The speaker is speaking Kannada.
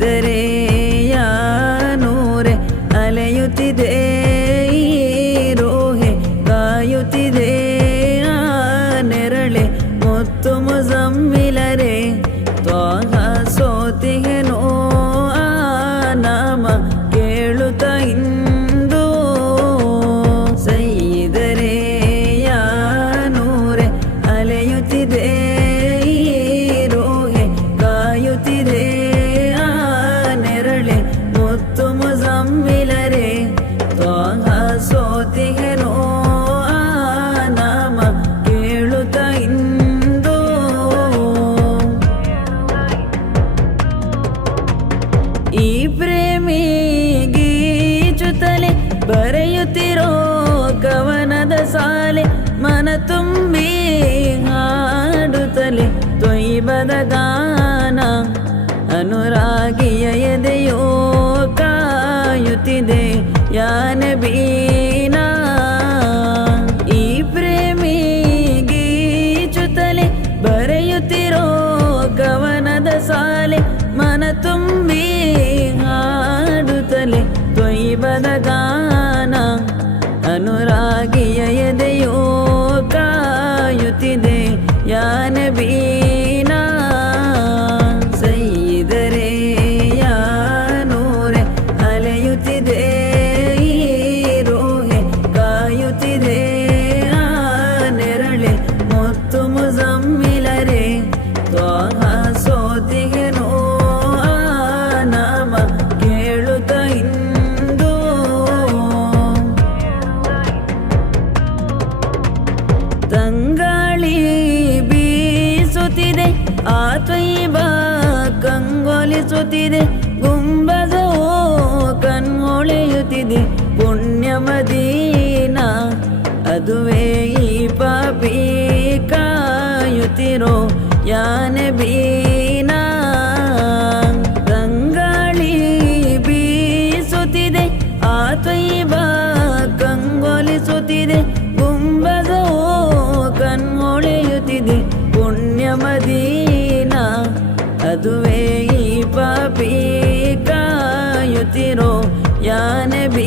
ಸೈಯಿದರೆ ಯಾನೂರೆ ಅಲೆಯುತ್ತಿದೆ. ಬರೆಯುತ್ತಿರೋ ಕವನದ ಸಾಲೆ ಮನ ತುಂಬಿ ಹಾಡುತ್ತಲೆ, ತೊಯ್ಬದ ಗಾನ ಅನುರಾಗಿಯ ಎದೆಯೋ ಕಾಯುತ್ತಿದೆ, ಯಾನ ಬೀನ ಈ ಪ್ರೇಮಿ ಗೀಚುತ್ತಲೇ ಬರೆಯುತ್ತಿರೋ ಕವನದ ಸಾಲೆ ಮನ ತುಂಬಿ ಹಾಡುತ್ತಲೇ, ತೊಯ್ಬದ ಗಾನ ಯಾನ ತ್ವೈಬ ಕಂಗೊಲಿಸುತ್ತಿದೆ ಗುಂಬಜೋ ಕಣ್ಮೊಳೆಯುತ್ತಿದೆ ಪುಣ್ಯ ಮದೀನ ಅದುವೇ ಈ ಪಾಪಿ ಕಾಯುತ್ತಿರೋ ಯಾನೆ ಬೀನ ಅದುವೇ ಈ ಪಾಪಿ ಕಾಯುತ್ತಿರೋ ಯಾನೆ ಬೀ